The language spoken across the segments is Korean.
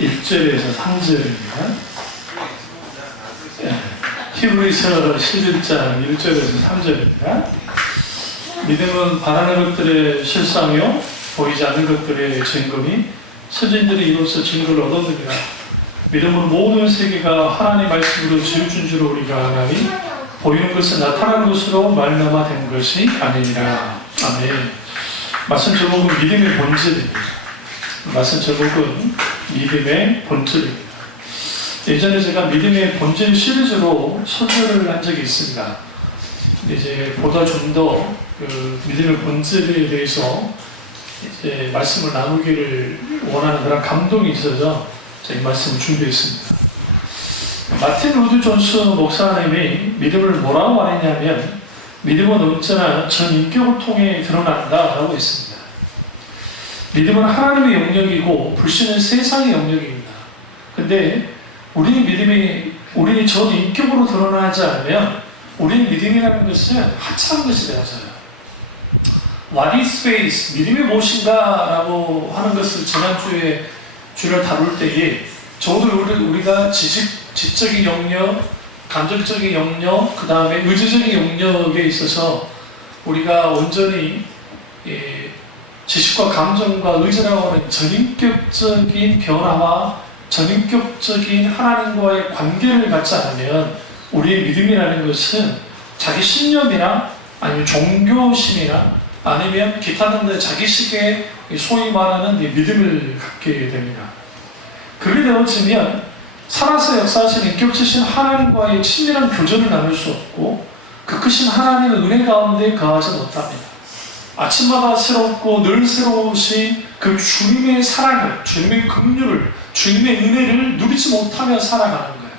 1절에서 3절입니다. 히브리서 11장 1절에서 3절입니다. 믿음은 바라는 것들의 실상이요 보이지 않는 것들의 증거니 선진들이 이로써 증거를 얻었느니라. 믿음은 모든 세계가 하나님의 말씀으로 지어준 줄 우리가 아나니 보이는 것은 나타난 것으로 말미암아 된 것이 아니니라. 아멘. 말씀 제목은 믿음의 본질입니다. 말씀 제목은 믿음의 본질입니다. 예전에 제가 믿음의 본질 시리즈로 설교를 한 적이 있습니다. 근데 이제 보다 좀 더 믿음의 본질에 대해서 이제 말씀을 나누기를 원하는 그런 감동이 있어서 제가 이 말씀을 준비했습니다. 마틴 루드 존스 목사님이 믿음을 뭐라고 말했냐면 믿음은 언제나 전인격을 통해 드러난다라고 했습니다. 믿음은 하나님의 영역이고 불신은 세상의 영역입니다. 근데 우리의 전인격으로 드러나지 않으면 우리의 믿음이라는 것은 하찮은 것이 되어져요. What is faith? 믿음이 무엇인가? 라고 하는 것을 지난주에 주를 다룰 때에 적어도 우리가 지적인 영역, 감정적인 영역, 그 다음에 의지적인 영역에 있어서 우리가 온전히 지식과 감정과 의지라고 하는 전인격적인 변화와 전인격적인 하나님과의 관계를 갖지 않으면 우리의 믿음이라는 것은 자기 신념이나 아니면 종교심이나 아니면 기타 등의 자기식의 소위 말하는 믿음을 갖게 됩니다. 그렇게 되어지면 살아서 역사하신 인격지신 하나님과의 친밀한 교제를 나눌 수 없고 그 크신 하나님의 은혜 가운데 거하지 못합니다. 아침마다 새롭고 늘 새로우신 그 주님의 사랑을, 주님의 긍휼을, 주님의 은혜를 누리지 못하며 살아가는 거예요.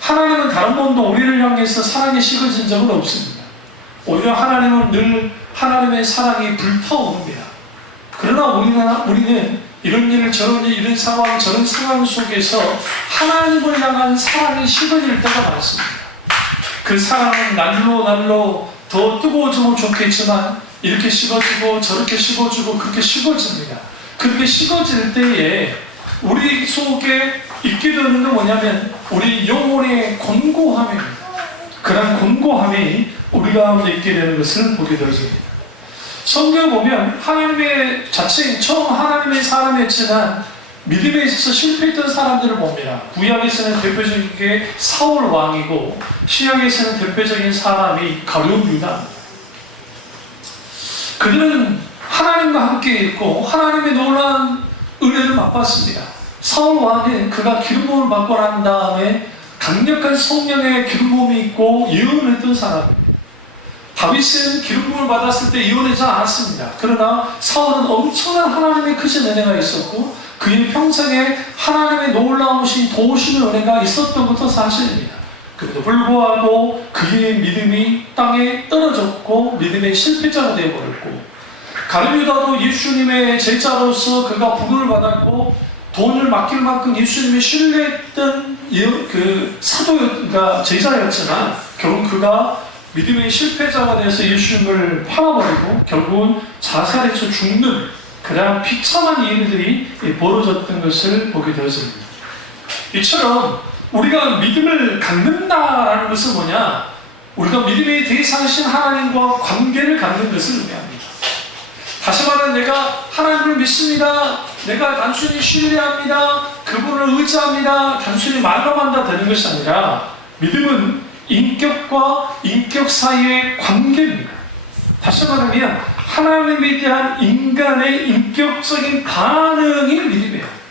하나님은 다른 번도 우리를 향해서 사랑이 식어진 적은 없습니다. 오히려 하나님은 늘 하나님의 사랑이 불타오릅니다. 그러나 우리는 이런 일, 저런 일, 이런 상황, 저런 상황 속에서 하나님을 향한 사랑이 식어질 때가 많습니다. 그 사랑은 날로 더 뜨거워지면 좋겠지만 이렇게 식어지고 저렇게 식어지고 그렇게 식어집니다. 그렇게 식어질 때에 우리 속에 있게 되는 건 뭐냐면 우리 영혼의 곤고함입니다. 그런 곤고함이 우리 가운데 있게 되는 것을 보게 되어집니다. 성경을 보면 하나님의 자체인 처음 하나님의 사람이었지만 믿음에 있어서 실패했던 사람들을 봅니다. 구약에서는 대표적인 게 사울 왕이고 신약에서는 대표적인 사람이 가룟 유다. 그들은 하나님과 함께 있고 하나님의 놀라운 은혜를 맛봤습니다. 사울 왕은 그가 기름 부음을 받고 난 다음에 강력한 성령의 기름 부음이 있고 예언을 했던 사람입니다. 다윗은 기름 부음을 받았을 때 예언하지 않았습니다. 그러나 사울은 엄청난 하나님의 크신 은혜가 있었고 그의 평생에 하나님의 놀라우신 도우시는 은혜가 있었던 것도 사실입니다. 그래도 불구하고 그의 믿음이 땅에 떨어졌고 믿음의 실패자가 되어버렸고 가룟 유다도 예수님의 제자로서 그가 부름을 받았고 돈을 맡길 만큼 예수님이 신뢰했던 그 사도가 제자였지만 결국 그가 믿음의 실패자가 돼서 예수님을 팔아버리고 결국은 자살해서 죽는 그러한 비참한 일들이 벌어졌던 것을 보게 되었습니다. 이처럼 우리가 믿음을 갖는다라는 것은 뭐냐? 우리가 믿음의 대상이신 하나님과 관계를 갖는 것을 의미합니다. 다시 말하면 내가 하나님을 믿습니다. 내가 단순히 신뢰합니다. 그분을 의지합니다. 단순히 말로만 다 되는 것이 아니라 믿음은 인격과 인격 사이의 관계입니다. 다시 말하면 하나님에 대한 인간의 인격적인 반응이 믿음이에요.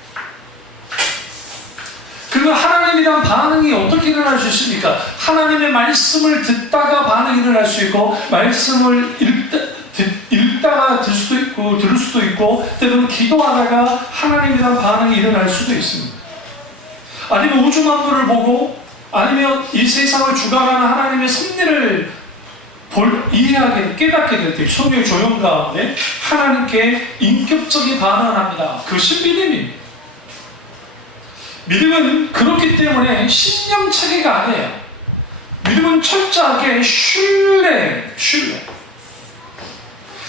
그리고 하나님에 대한 반응이 어떻게 일어날 수 있습니까? 하나님의 말씀을 듣다가 반응이 일어날 수 있고 말씀을 읽다가 들을 수도 있고 때로는 기도하다가 하나님에 대한 반응이 일어날 수도 있습니다. 아니면 우주 만물을 보고 아니면 이 세상을 주관하는 하나님의 섭리를 이해하게 깨닫게 될 때 성령의 조용 가운데 하나님께 인격적인 반응을 합니다. 그것이 믿음입니다. 믿음은 그렇기 때문에 신념체계가 아니에요. 믿음은 철저하게 신뢰.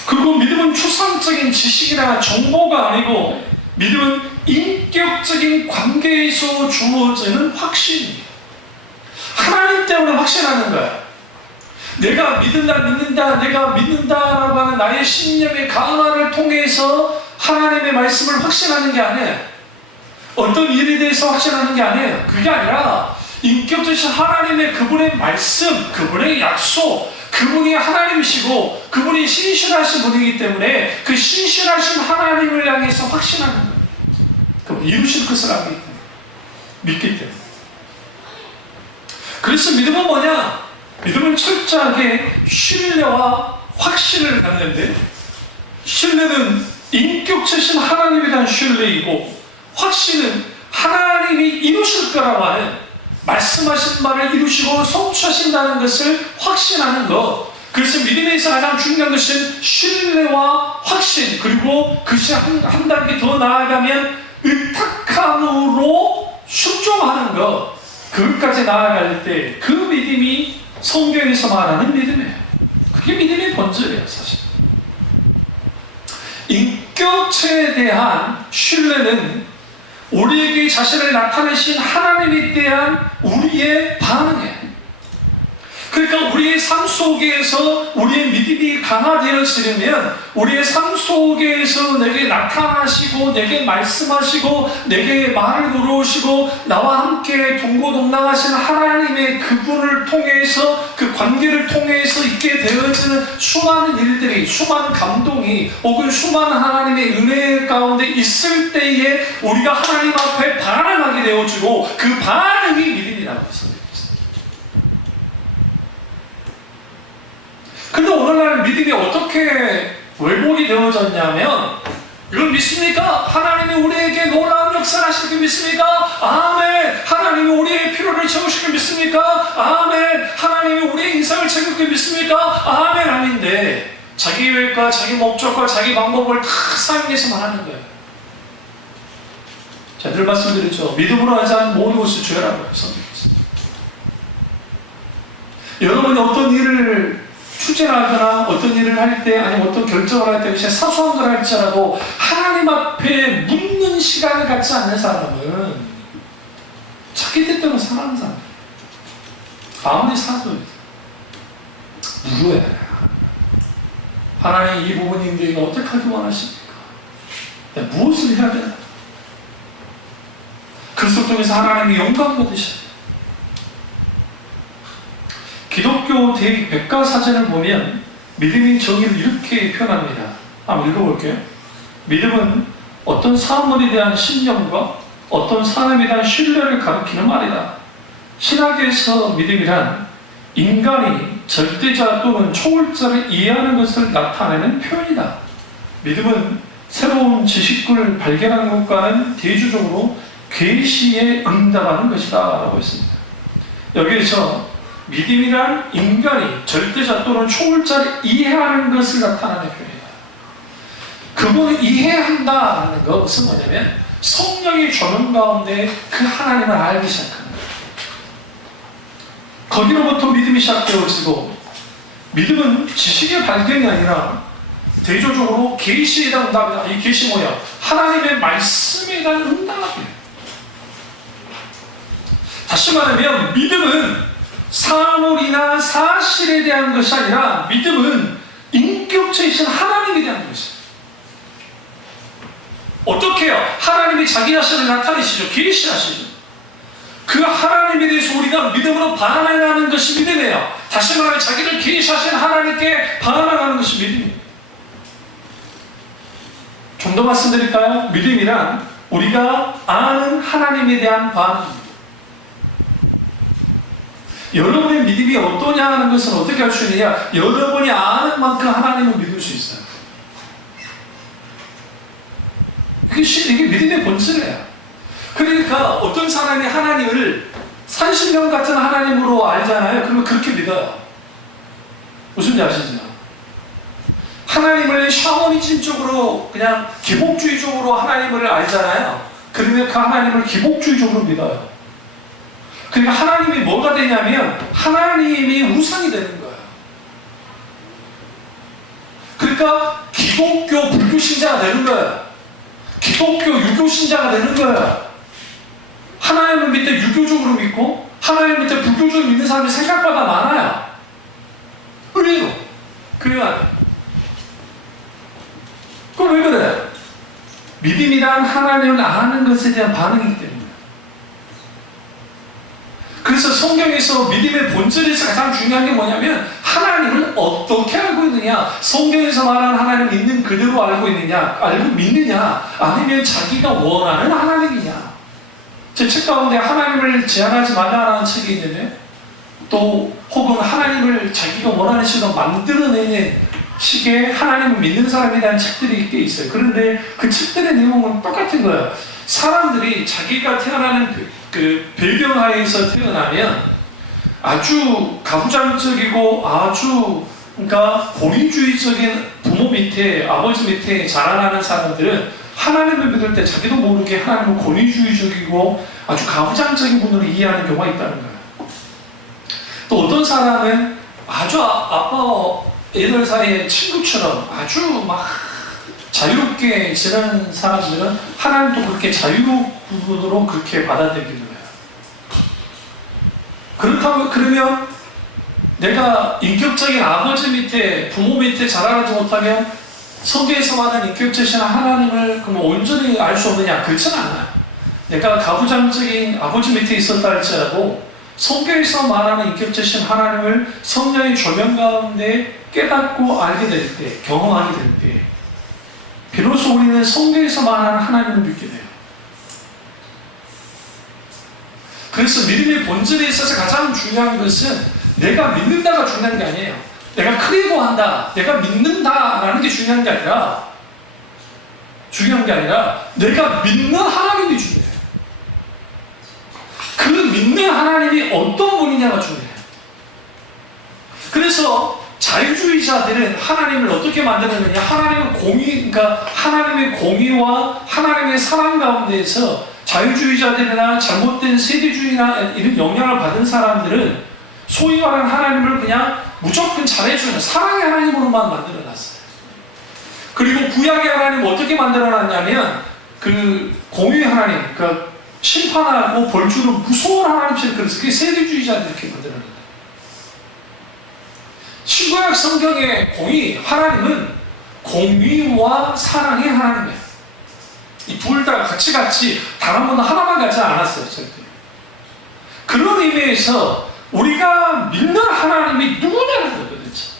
그리고 믿음은 추상적인 지식이나 정보가 아니고 믿음은 인격적인 관계에서 주어지는 확신입니다. 하나님 때문에 확신하는 거야. 내가 믿는다, 내가 믿는다라고 하는 나의 신념의 강화를 통해서 하나님의 말씀을 확신하는 게 아니에요. 어떤 일에 대해서 확신하는 게 아니에요. 그게 아니라 인격적인 하나님의 그분의 말씀, 그분의 약속, 그분이 하나님이시고 그분이 신실하신 분이기 때문에 그 신실하신 하나님을 향해서 확신하는 거예요. 그분이 이루실 것을 알기 때문에, 믿기 때문에. 그래서 믿음은 뭐냐? 믿음은 철저하게 신뢰와 확신을 갖는데, 신뢰는 인격체신 하나님에 대한 신뢰이고, 확신은 하나님이 이루실 거라고 하는, 말씀하신 말을 이루시고 성취하신다는 것을 확신하는 것. 그래서 믿음에서 가장 중요한 것은 신뢰와 확신, 그리고 그것이 한 단계 더 나아가면 의탁함으로 순종하는 것. 그것까지 나아갈 때 그 믿음이 성경에서 말하는 믿음이에요. 그게 믿음의 본질이에요, 사실. 인격체에 대한 신뢰는 우리에게 자신을 나타내신 하나님에 대한 우리의 반응이에요. 그러니까 우리의 삶 속에서 우리의 믿음이 강화되어지려면 우리의 삶 속에서 내게 나타나시고 내게 말씀하시고 내게 말을 걸어오시고 나와 함께 동고동락하신 하나님의 그분을 통해서 그 관계를 통해서 있게 되어지는 수많은 일들이, 수많은 감동이 혹은 수많은 하나님의 은혜 가운데 있을 때에 우리가 하나님 앞에 반응하게 되어지고 그 반응이 믿음이라고 했습니다. 근데 오늘날 믿음이 어떻게 왜곡이 되어졌냐면, 이걸 믿습니까? 하나님이 우리에게 놀라운 역사를 하실 줄 믿습니까? 아멘. 하나님이 우리의 필요를 채우실 줄 믿습니까? 아멘. 하나님이 우리의 인생을 챙길 줄 믿습니까? 아멘. 아닌데 자기 계획과 자기 목적과 자기 방법을 다 사용해서 말하는 거예요. 자, 늘 말씀드렸죠. 믿음으로 하지 않은 모든 것을 죄라고 선언했습니다. 여러분이 어떤 일을 추진하거나 어떤 일을 할 때, 아니면 어떤 결정을 할 때, 그냥 사소한 걸 할지라도 하나님 앞에 묻는 시간을 갖지 않는 사람은 자기 뜻대로 사는 사람. 아무리 사도 무료해. 하나님 이 부분이 우리가 어떻게 하기 원하십니까? 무엇을 해야 되나? 그 속에서 하나님이 영광 받으셔요. 기독교 대백과사전을 보면 믿음의 정의를 이렇게 표현합니다. 한번 읽어볼게요. 믿음은 어떤 사물에 대한 신념과 어떤 사람에 대한 신뢰를 가리키는 말이다. 신학에서 믿음이란 인간이 절대자 또는 초월자를 이해하는 것을 나타내는 표현이다. 믿음은 새로운 지식을 발견하는 것과는 대조적으로 계시에 응답하는 것이다 라고 했습니다. 여기에서 믿음이란 인간이 절대자 또는 초월자를 이해하는 것을 나타내는 표현이다. 그분을 이해한다는 것은 뭐냐면 성령의 조명 가운데 그 하나님을 알기 시작하는 거예요. 거기로부터 믿음이 시작되어지고, 믿음은 지식의 발견이 아니라 대조적으로 계시에 대한 응답이다. 이 계시 뭐야? 하나님의 말씀에 대한 응답이에요. 다시 말하면 믿음은 사물이나 사실에 대한 것이 아니라 믿음은 인격체이신 하나님에 대한 것이에요. 어떻게 해요? 하나님이 자기 자신을 나타내시죠. 계시하시죠. 그 하나님에 대해서 우리가 믿음으로 반응하는 것이 믿음이에요. 다시 말하면 자기를 계시하신 하나님께 반응하는 것이 믿음이에요. 좀 더 말씀드릴까요? 믿음이란 우리가 아는 하나님에 대한 반응입니다. 여러분의 믿음이 어떠냐 하는 것은 어떻게 할 수 있느냐? 여러분이 아는 만큼 하나님을 믿을 수 있어요. 이게 믿음의 본질이에요. 그러니까 어떤 사람이 하나님을 산신령 같은 하나님으로 알잖아요. 그러면 그렇게 믿어요. 무슨 지 아시죠? 하나님을 샤머니즘적으로 그냥 기복주의적으로 하나님을 알잖아요. 그러면 그 하나님을 기복주의적으로 믿어요. 그러니까 하나님이 뭐가 되냐면 하나님이 우상이 되는 거예요. 그러니까 기독교 불교 신자가 되는 거예요. 기독교, 유교 신자가 되는 거야. 하나님을 믿되 유교적으로 믿고 하나님을 믿되 불교적으로 믿는 사람이 생각보다 많아요. 의외로. 그래야 그럼 왜 그래? 믿음이란 하나님을 아는 것에 대한 반응이기 때문에. 그래서 성경에서 믿음의 본질에서 가장 중요한 게 뭐냐면 하나님을 어떻게 알고 있느냐, 성경에서 말하는 하나님을 있는 그대로 알고 있느냐, 알고 믿느냐, 아니면 자기가 원하는 하나님이냐. 제 책 가운데 하나님을 제한하지 말라라는 책이 있는데, 또 혹은 하나님을 자기가 원하는 식으로 만들어내는 식의 하나님을 믿는 사람에 대한 책들이 꽤 있어요. 그런데 그 책들의 내용은 똑같은 거예요. 사람들이 자기가 태어나는 그 배경하에서 태어나면 아주 가부장적이고 아주 그러니까 본인주의적인 부모 밑에 아버지 밑에 자라나는 사람들은 하나님을 믿을 때 자기도 모르게 하나님을 권위주의적이고 아주 가부장적인 분으로 이해하는 경우가 있다는 거예요. 또 어떤 사람은 아주 아빠 애들 사이에 친구처럼 아주 막 자유롭게 지내는 사람들은 하나님도 그렇게 자유분으로 그렇게 받아들이는 거예요. 그렇다고 그러면 내가 인격적인 아버지 밑에 부모 밑에 자라나지 못하면 성경에서 말하는 인격적인 하나님을 그럼 온전히 알 수 없느냐? 그렇지는 않아요. 내가 가부장적인 아버지 밑에 있었다 할지라도 성경에서 말하는 인격적인 하나님을 성령의 조명 가운데 깨닫고 알게 될 때, 경험하게 될 때 비로소 우리는 성경에서 말하는 하나님을 믿게 돼요. 그래서 믿음의 본질에 있어서 가장 중요한 것은 내가 믿는다가 중요한 게 아니에요. 내가 크리고한다, 내가 믿는다라는 게 중요한 게 아니라 내가 믿는 하나님이 중요해요. 그 믿는 하나님이 어떤 분이냐가 중요해요. 그래서 자유주의자들은 하나님을 어떻게 만드느냐? 그러니까 하나님의 공의와 하나님의 사랑 가운데에서 자유주의자들이나 잘못된 세대주의나 이런 영향을 받은 사람들은 소위 말하는 하나님을 그냥 무조건 잘해주는 사랑의 하나님으로만 만들어놨어요. 그리고 구약의 하나님을 어떻게 만들어놨냐면 그 공의의 하나님, 그러니까 심판하고 벌주로 무서운 하나님처럼, 그래서 그게 세대주의자들 이렇게 만들어놨어요. 신구약 성경의 하나님은 공의와 사랑의 하나님이에요. 이 둘 다 같이 단 한 번도 하나만 가지 않았어요. 절대. 그런 의미에서 우리가 믿는 하나님이 누구냐는 거예요, 도대체.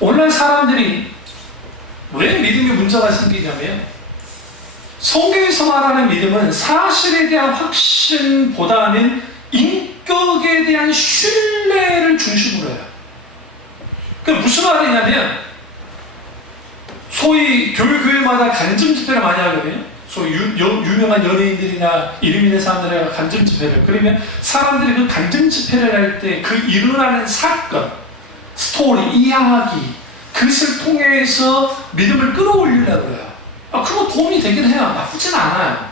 오늘 사람들이 왜 믿음에 문제가 생기냐면 성경에서 말하는 믿음은 사실에 대한 확신보다는 인격에 대한 신뢰를 중심으로 해요. 그게 무슨 말이냐면 소위 교회마다 간증 집회를 많이 하거든요. 소위 유명한 연예인들이나 이름 있는 사람들이 간증 집회를. 그러면 사람들이 그 간증 집회를 할 때 그 일어나는 사건, 스토리, 이야기, 그것을 통해서 믿음을 끌어올리려고 해요. 그거 도움이 되긴 해요. 나쁘진 않아요.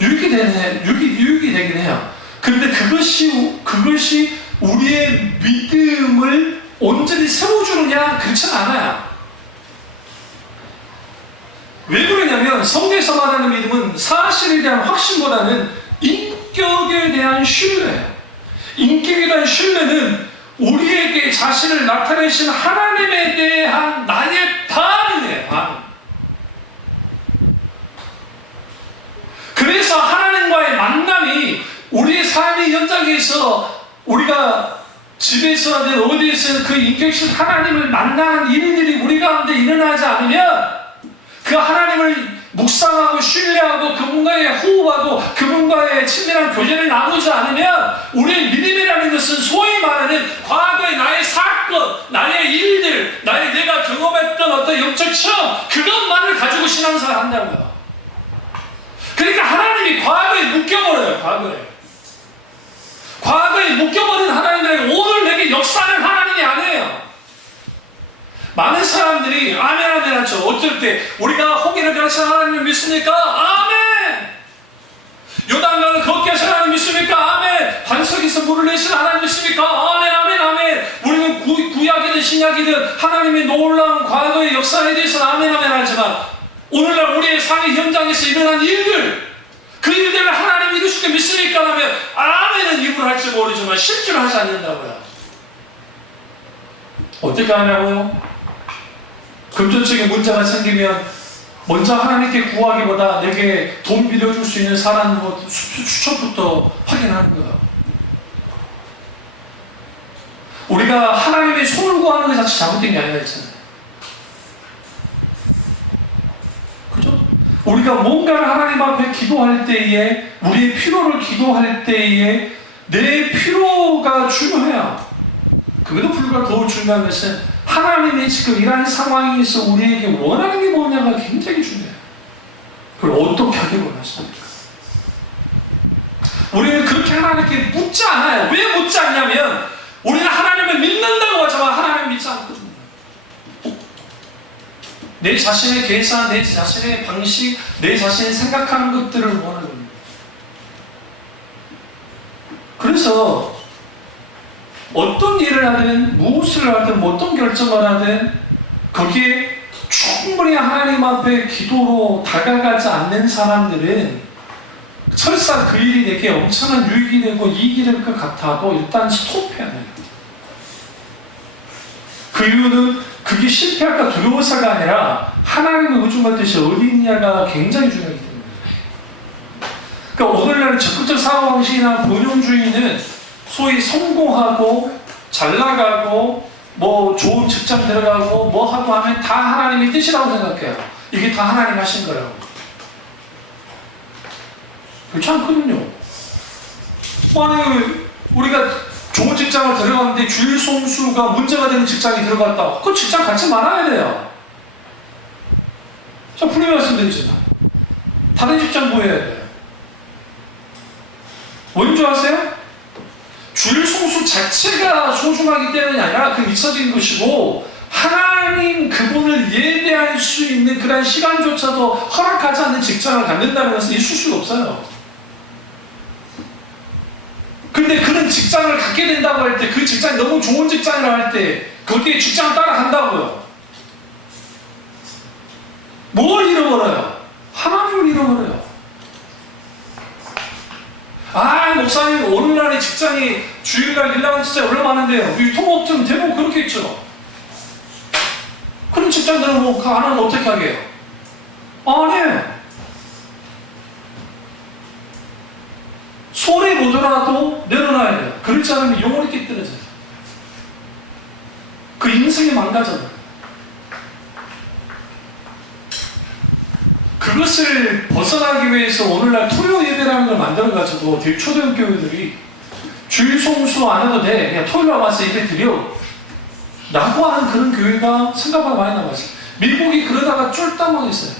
유익이 되긴 해요. 그런데 그것이 우리의 믿음을 온전히 세워주느냐? 그렇진 않아요. 왜 그러냐면 성경에서 말하는 믿음은 사실에 대한 확신보다는 인격에 대한 신뢰예요. 인격에 대한 신뢰는 우리에게 자신을 나타내신 하나님에 대한 나의 반응이에요. 반응. 그래서 하나님과의 만남이 우리의 삶의 현장에서 우리가 집에서든 어디에서든 그 인격신 하나님을 만나는 일들이 우리 가운데 일어나지 않으면 그 하나님을 묵상하고 신뢰하고 그분과의 호흡하고 그분과의 친밀한 교제를 나누지 않으면 우리의 믿음이라는 것은 소위 말하는 과거의 나의 사건, 나의 일들, 내가 경험했던 어떤 영적 체험, 그것만을 가지고 신앙생활을 한다고요. 그러니까 하나님이 과거에 묶여버려요. 과거에 묶여버린 하나님은 오늘 내게 역사하는 하나님이 아니에요. 많은 사람들이 아멘 하죠. 어쩔 때 우리가 홍해를 가르치는 하나님을 믿습니까? 아멘. 요단강을 걷게 하시는 하나님 믿습니까? 아멘. 반석에서 물을 내시는 하나님 믿습니까? 아멘. 우리는 구약이든 신약이든 하나님의 놀라운 과거의 역사에 대해서는 아멘 하지만 오늘날 우리의 삶의 현장에서 일어난 일들, 그 일들을 하나님이 이루실 때 믿습니까? 하면 아멘은 입으로 할지 모르지만 실제로 하지 않는다고요. 어떻게 하냐고요? 금전적인 문제가 생기면 먼저 하나님께 구하기보다 내게 돈 빌려줄 수 있는 사람 추천부터 확인하는 거예요. 우리가 하나님의 손을 구하는 것 자체 잘못된 게 아니라 했잖아요. 그죠? 우리가 뭔가를 하나님 앞에 기도할 때에, 우리의 필요를 기도할 때에 내 필요가 중요해요. 그것도 불구하고 더 중요한 것은 하나님이 지금 이러한 상황에서 우리에게 원하는 게 뭐냐가 굉장히 중요해요. 그걸 어떻게 하길 원하십니까? 우리는 그렇게 하나님께 묻지 않아요. 왜 묻지 않냐면 우리는 하나님을 믿는다고 하지만 하나님을 믿지 않거든요. 내 자신의 계산, 내 자신의 방식, 내 자신이 생각하는 것들을 원하는 겁니다. 그래서 어떤 일을 하든 무엇을 하든 어떤 결정을 하든 거기에 충분히 하나님 앞에 기도로 다가가지 않는 사람들은 설사 그 일이 내게 엄청난 유익이 되고 이익이 될 것 같아도 일단 스톱해야 돼요. 그 이유는 그게 실패할까 두려워서가 아니라 하나님의 의중할 뜻이 어디 있냐가 굉장히 중요하기 때문에. 그러니까 오늘날 적극적 사고방식이나 본용주의는 소위 성공하고 잘 나가고 뭐 좋은 직장 들어가고 뭐 하고 하면 다 하나님의 뜻이라고 생각해요. 이게 다 하나님 하신 거라고. 그렇지 않거든요. 만약에 우리가 좋은 직장을 들어갔는데 주일 송수가 문제가 되는 직장에 들어갔다. 그 직장 같이 말아야 돼요. 자, 분명히 말씀드리지만 다른 직장 구해야 돼요. 뭔 줄 아세요? 주일 송수 자체가 소중하기 때문이 아니라 그 미쳐진 것이고 하나님 그분을 예배할 수 있는 그런 시간조차도 허락하지 않는 직장을 갖는다는 것은 있을 수가 없어요. 근데 그런 직장을 갖게 된다고 할 때 그 직장이 너무 좋은 직장이라 할 때 거기에 직장을 따라간다고요. 뭘 잃어버려요? 하나님을 잃어버려요. 아, 목사님 오늘날의 직장이 주일날 일하는 진짜 얼마 많은데요. 유통업체는 대부분 그렇겠죠. 그런 직장들은 뭐 안 하면 어떻게 하게요? 아니에요. 손에 묻어라도 내려놔야 돼요. 그렇지 않으면 영혼이 깨뜨려져요. 그 인생이 망가져요. 그것을 벗어나기 위해서 오늘날 토요 예배라는 걸 만들어가지고 초대형 교회들이 주일 송수 안 해도 돼. 그냥 토요일 와서 예배 드려. 라고 하는 그런 교회가 생각보다 많이 남았어요. 미국이 그러다가 쫄딱 있어요.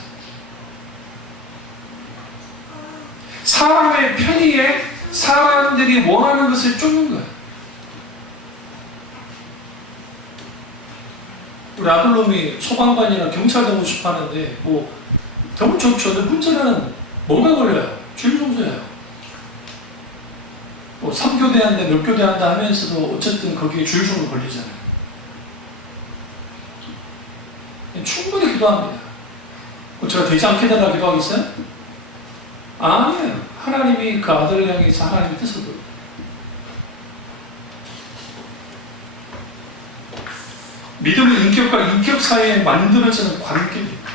사람의 편의에 사람들이 원하는 것을 쫓는 거예요. 우리 아들놈이 소방관이나 경찰 되고 싶어 하는데 뭐 너무 좋죠. 근데 문제는 뭐가 걸려요? 주일 송수예요. 뭐 3교대 한다 몇 교대 한다 하면서도 어쨌든 거기에 주일 송수 걸리잖아요. 충분히 기도합니다. 제가 되지 않게 되라 기도하겠어요? 아니에요. 하나님이 그 아들을 향해서 하나님의 뜻을 보여요. 믿음은 인격과 인격 사이에 만들어지는 관계입니다.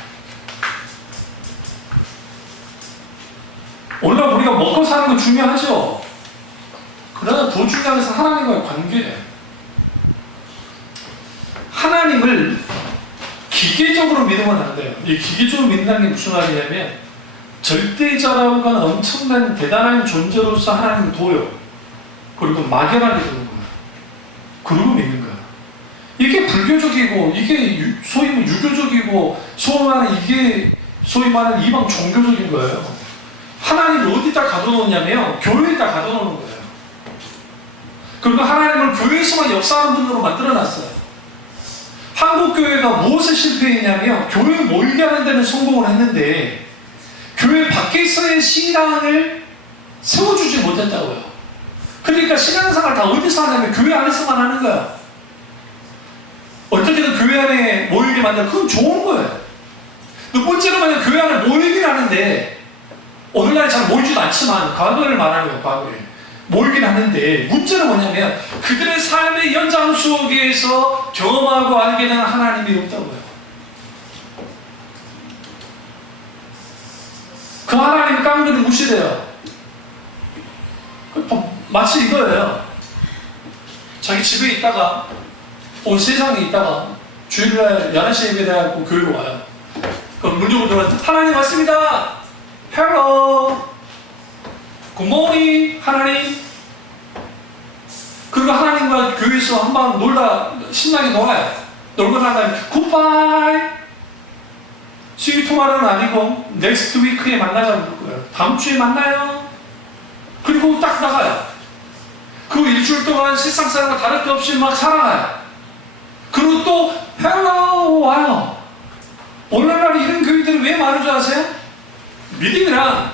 오늘 우리가 먹고 사는 건 중요하죠. 그러나 더 중요한 것은 하나님과의 관계예요. 하나님을 기계적으로 믿으면 안 돼요. 이 기계적으로 믿는다는 게 무슨 말이냐면 절대자라고 하는 엄청난 대단한 존재로서 하나님을 둬요. 그리고 막연하게 두는 거예요. 그리고 믿는 거예요. 이게 불교적이고 이게 소위 유교적이고 이게 소위 말하는 이방 종교적인 거예요. 하나님을 어디다 가둬놓냐면 교회에다 가둬놓는 거예요. 그리고 하나님을 교회에서만 역사하는 분으로 만들어놨어요. 한국교회가 무엇에 실패했냐면 교회 모이게 하는 데는 성공을 했는데 교회 밖에서의 신앙을 세워주지 못했다고요. 그러니까 신앙생활 다 어디서 하냐면 교회 안에서만 하는 거야. 어떻게든 교회 안에 모이게 만들어. 그건 좋은 거예요. 두 번째로 만약 교회 안에 모이긴 하는데, 오늘날 잘 모이지도 않지만, 과거를 말하는 거예요, 과거에. 모이긴 하는데, 문제는 뭐냐면, 그들의 삶의 연장 속에서 경험하고 알게 되는 하나님이 없다고요. 그 하나님 깡그리 무시돼요. 마치 이거예요. 자기 집에 있다가, 온 세상에 있다가, 주일날 11시에 예배돼갖고 교회로 와요. 그럼 문 열고 들어와서, 하나님 왔습니다! Hello! Good morning, 하나님. 그리고 하나님과 교회에서 한번 놀다, 신나게 놀아요. 놀고 난 다음에, Goodbye! See you tomorrow는 아니고, next week에 만나자고 그럴 거예요. 다음 주에 만나요. 그리고 딱 나가요. 그 일주일 동안 세상 사람과 다를 게 없이 막 살아가요. 그리고 또 헬로 와요. 오늘날 이런 교회들이 왜 많은 줄 아세요? 믿음이란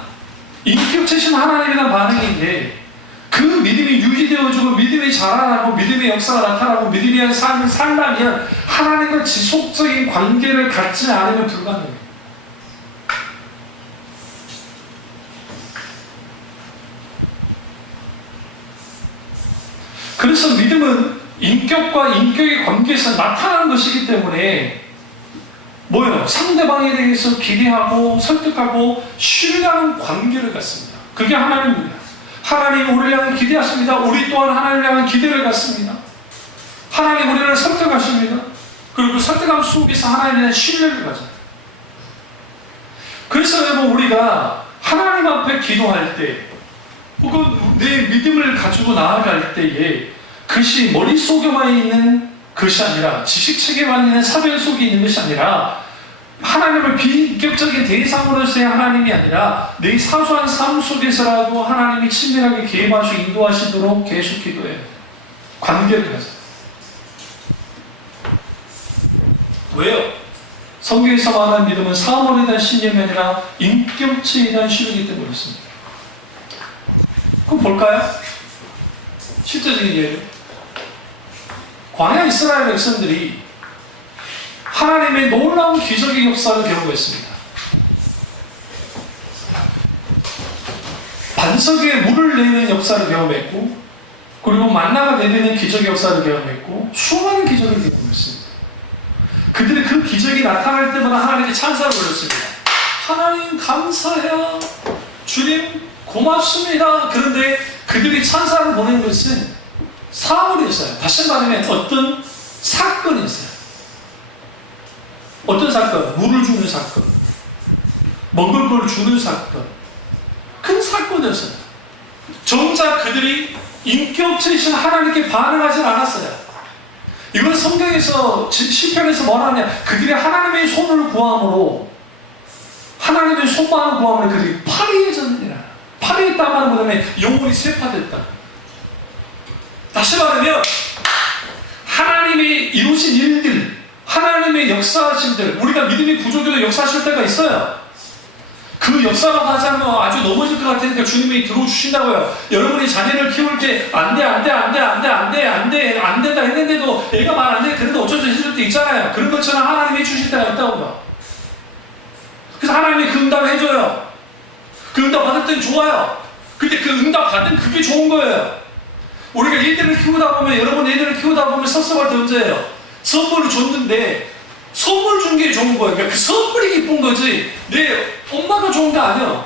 인격체신 하나님에 대한 반응인데, 그 믿음이 유지되어지고 믿음이 자라나고 믿음의 역사가 나타나고 믿음의 삶을 살려면 하나님과 지속적인 관계를 갖지 않으면 불가능해요. 그래서 믿음은 인격과 인격의 관계에서 나타나는 것이기 때문에 뭐예요? 상대방에 대해서 기대하고 설득하고 신뢰하는 관계를 갖습니다. 그게 하나님입니다. 하나님 우리를 향해 기대하십니다. 우리 또한 하나님을 향해 기대를 갖습니다. 하나님 우리를 설득하십니다. 그리고 그 설득함 속에서 하나님에 대한 신뢰를 가져요. 그래서 여러분, 우리가 하나님 앞에 기도할 때 혹은 내 믿음을 가지고 나아갈 때에 그것이 머릿속에만 있는 것이 아니라, 지식체계만 있는 사별 속에 있는 것이 아니라, 하나님을 비인격적인 대상으로서의 하나님이 아니라 내 사소한 삶 속에서라도 하나님이 친밀하게 개입하시고 인도하시도록 계속 기도해요. 관계를 가져요. 왜요? 성경에서 말하는 믿음은 사물에 대한 신념이 아니라 인격체에 대한 신뢰이기 때문에 그렇습니다. 그럼 볼까요? 실제적인 예를. 광야 이스라엘 백성들이 하나님의 놀라운 기적의 역사를 경험했습니다. 반석에 물을 내는 역사를 경험했고, 그리고 만나가 내리는 기적의 역사를 경험했고, 수많은 기적을 경험했습니다. 그들이 그 기적이 나타날 때마다 하나님께 찬사를 올렸습니다. 하나님 감사해요. 주님 고맙습니다. 그런데 그들이 찬사를 보낸 것은 사물이었어요. 다시 말하면 어떤 사건이었어요. 어떤 사건? 물을 주는 사건, 먹을 걸 주는 사건, 큰 사건이었어요. 정작 그들이 인격체이신 하나님께 반응하지 않았어요. 이건 성경에서 시편에서 뭐라 하냐, 그들이 하나님의 손을 구함으로, 하나님의 손만을 구함으로 그들이 파리해졌느니라. 파리했다는 말은 뭐냐면 영혼이 쇠파됐다. 다시 말하면 하나님이 이루신 일들, 하나님의 역사하신 들, 우리가 믿음이 부족해도 역사하실 때가 있어요. 그 역사만 하자면 아주 넘어질 것 같으니까 주님이 들어주신다고요. 여러분이 자녀를 키울 때 안 된다 했는데도 애가 말 안 돼. 그래도 어쩔 수 있을 때 있잖아요. 그런 것처럼 하나님이 주실 때가 있다고요. 그래서 하나님이 그 응답을 해줘요. 그 응답 받을 때는 좋아요. 근데 그 응답 받은 그게 좋은 거예요. 우리가 애들을 키우다 보면, 여러분 애들을 키우다 보면 섭섭할 때 언제예요? 선물을 줬는데 선물 준 게 좋은 거예요. 그러니까 그 선물이 기쁜 거지 내 엄마가 좋은 게 아니야.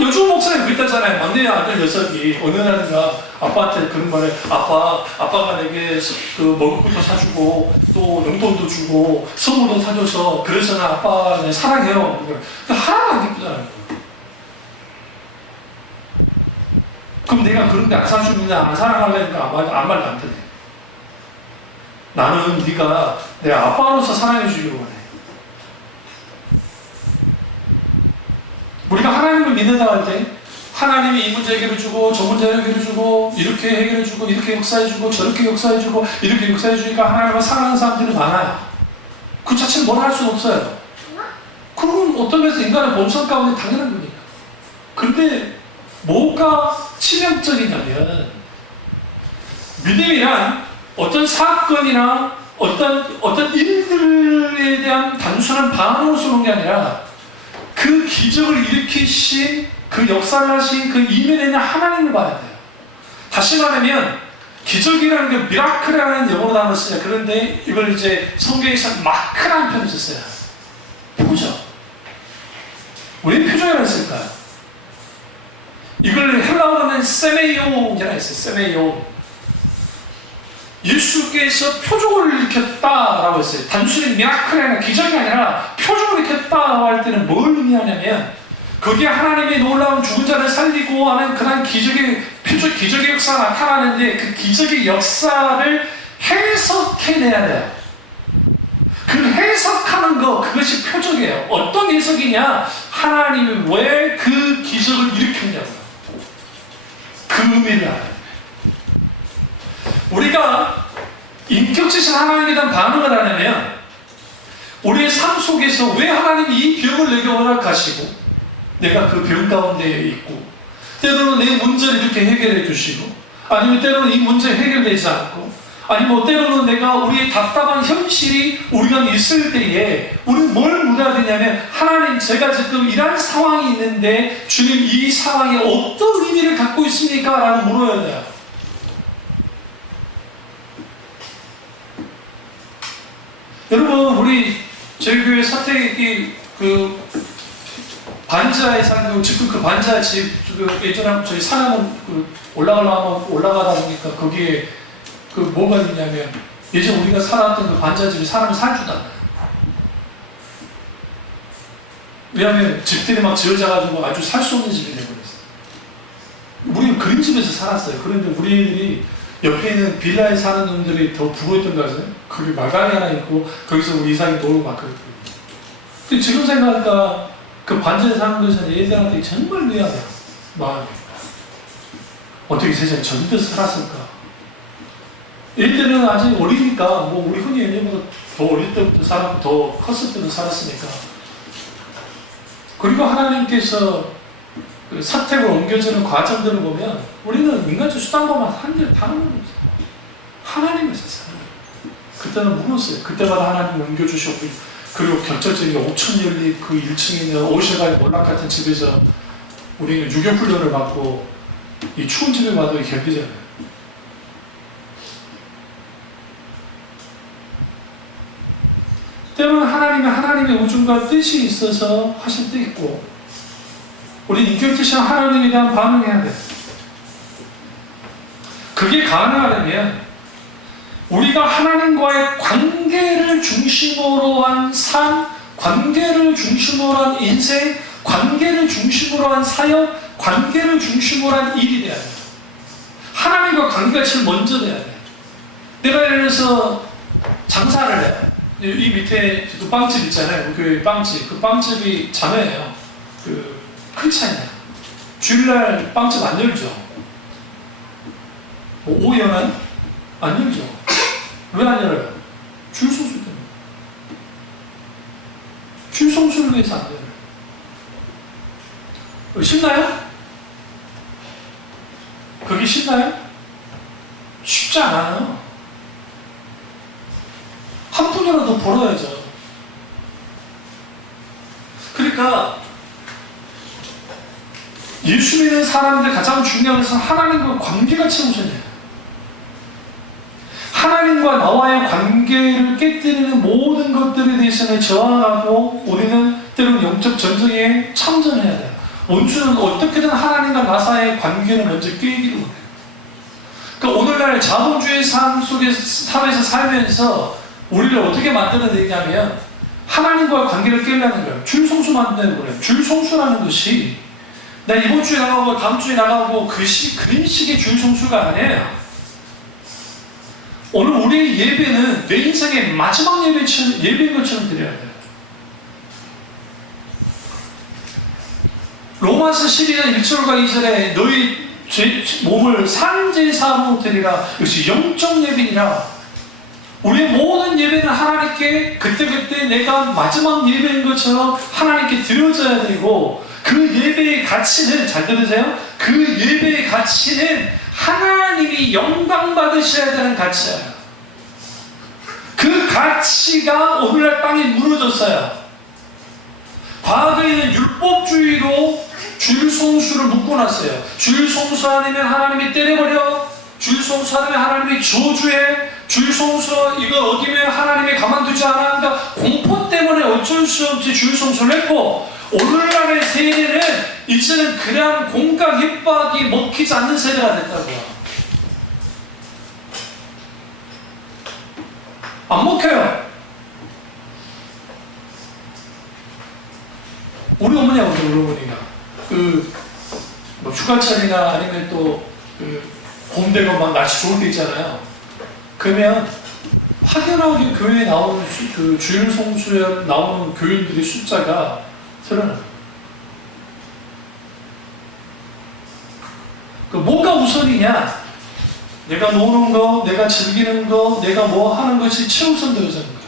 요즘 목사님 그랬다잖아요. 막내 아들 녀석이 어느 날인가 아빠한테 그런 말을, 아빠가 내게 그 먹을 것도 사주고 또 용돈도 주고 선물도 사줘서 그래서 나 아빠 내 사랑해요. 그러니까 하나도 안 기쁘잖아요. 그럼 내가 그런데 안 사주느냐, 안 사랑하려니까 아무 말도 안 듣네. 나는 네가 내 아빠로서 사랑해 주기로 원해. 우리가 하나님을 믿는다 할 때 하나님이 이 문제 해결해주고 저 문제 해결해주고 이렇게 해결해주고 이렇게 역사해주고 저렇게 역사해주고 이렇게 역사해주니까 하나님을 사랑하는 사람들이 많아요. 그 자체는 뭘 할 수는 없어요. 그건 어떤 면에서 인간의 본성 가운데 당연한 거니까. 그런데 뭐가 치명적이냐면, 믿음이란 어떤 사건이나 어떤 일들에 대한 단순한 반응을 쏘는 게 아니라 그 기적을 일으키신 그 역사를 하신 그 이면에 있는 하나님을 봐야 돼요. 다시 말하면 기적이라는 게 미라클이라는 영어로 단어를 쓰냐. 그런데 이걸 이제 성경에서 마크라는 표현을 썼어요. 표적. 왜 표적이라고 했을까요? 이걸 헬라어로는 세메이오라고 했어요. 세메이오. 예수께서 표적을 일으켰다라고 했어요. 단순히 미라클이 아니라 기적이 아니라 표적을 일으켰다고 할 때는 뭘 의미하냐면 거기에 하나님의 놀라운 죽은 자를 살리고 하는 그런 기적의 역사가 나타나는데 그 기적의 역사를 해석해내야 돼요. 그 해석하는 거, 그것이 표적이에요. 어떤 해석이냐? 하나님이 왜 그 기적을 일으켰냐고요. 그 의미를 알아요. 우리가 인격지신 하나님에 대한 반응을 하려면 우리의 삶 속에서 왜 하나님이 이 병을 내게 허락하시고 내가 그 병 가운데 있고 때로는 내 문제를 이렇게 해결해 주시고 아니면 때로는 이 문제 해결되지 않고 아니면 때로는 내가 우리의 답답한 현실이 우리가 있을 때에 우리는 뭘 물어야 되냐면 하나님 제가 지금 이런 상황이 있는데 주님 이 상황에 어떤 의미를 갖고 있습니까? 라고 물어야 돼요. 여러분 우리 저희 교회 사택이 그 반자에 살고 지금 그 반자 집 예전에 저희 산하면 그 올라가다 보니까 거기에 그 뭐가 있냐면 예전 우리가 살았던 그 반자 집이 사람을 살지도 않아요. 왜냐하면 집들이 막 지어져가지고 아주 살 수 없는 집이 되어버렸어요. 우리는 그런 집에서 살았어요. 그런데 우리 애들이 옆에 있는 빌라에 사는 놈들이 더 부러웠던 거 아세요? 거기 마당이 하나 있고 거기서 우리 이상이 놀고 막 그랬거든요. 근데 지금 생각하니까 그 반지에 사는 것은 애들한테 정말 미안해요. 마음이. 어떻게 세상에 저런 데서 살았을까? 애들은 아직 어리니까 뭐 우리 흔히 얘기하면 더 어릴 때부터 살았고 더 컸을 때도 살았으니까. 그리고 하나님께서 그 사택을 옮겨주는 과정들을 보면 우리는 인간적 수단과만 한데 다른 건 없어요. 하나님에서 살아요. 그때는 물었어요. 그때마다 하나님 옮겨주셨고 그리고 결정적인 5천 열리 그 1층에 있는 오실가의 몰락 같은 집에서 우리는 유교훈련을 받고 이 추운 집에 와도 견디잖아요. 때로는 하나님의 우중과 뜻이 있어서 하실 때 있고 우리 인격지신 하나님에 대한 반응해야 돼. 그게 가능하려면 우리가 하나님과의 관계를 중심으로 한 삶, 관계를 중심으로 한 인생, 관계를 중심으로 한 사역, 관계를 중심으로 한 일이 돼야 돼. 하나님과 관계가 제일 먼저 돼야 돼. 내가 예를 들어서 장사를 해. 이 밑에 그 빵집 있잖아요. 그 빵집. 그 빵집이 자매예요. 그 크리스찬이에요. 주일날 빵집 안 열죠. 뭐 오후에는 안 열죠. 왜 안 열어요? 줄 서수 때문에. 줄 성수를 위해서 안 열어요. 쉽나요? 그게 쉽나요? 쉽지 않아요. 한 푼이라도 벌어야죠. 그러니까 예수 믿는 사람들 가장 중요한 것은 하나님과 관계가 최우선이에요. 하나님과 나와의 관계를 깨뜨리는 모든 것들에 대해서는 저항하고 우리는 때로는 영적 전쟁에 참전해야 돼요. 원수는 어떻게든 하나님과 나 사이의 관계를 먼저 깨기를 원해요. 그러니까 오늘날 자본주의 삶 속에서 사회에서 살면서 우리를 어떻게 만들어내냐면 하나님과의 관계를 깨려는 거예요. 줄성수 만드는 거예요. 줄성수라는 것이 나 이번 주에 나가고 다음 주에 나가고 그런 식의 줄성수가 아니에요. 오늘 우리의 예배는 내 인생의 마지막 예배인 것처럼 드려야 돼요. 로마서 12장 1절과 2절에 너희 몸을 산제사로 드리라. 이것이 영적 예배이라. 우리의 모든 예배는 하나님께 그때그때 내가 마지막 예배인 것처럼 하나님께 드려져야 되고 그 예배의 가치는, 잘 들으세요? 그 예배의 가치는 하나님이 영광 받으셔야 되는 가치예요. 그 가치가 오늘날 땅에 무너졌어요. 과거에는 율법주의로 주일 성수를 묶어놨어요. 주일 성수 아니면 하나님이 때려버려. 주일 성수 아니면 하나님이 저주해. 주일 성수 이거 어기면 하나님이 가만두지 않아. 그러니까 공포 때문에 어쩔 수 없이 주일 성수를 했고, 오늘날의 세대는 이제는 그냥 공각 협박이 먹히지 않는 세대가 됐다고요. 안 먹혀요. 우리 어머니하고 우리 어머니가 뭐 휴가철이나 아니면 또 봄되고 막 날씨 좋을 때 있잖아요. 그러면 확연하게 교회에 나오는 그 주일 성수에 나오는 교인들의 숫자가 드러나요. 뭐가 우선이냐? 내가 노는 거, 내가 즐기는 거, 내가 뭐 하는 것이 최우선되어지는 거예요.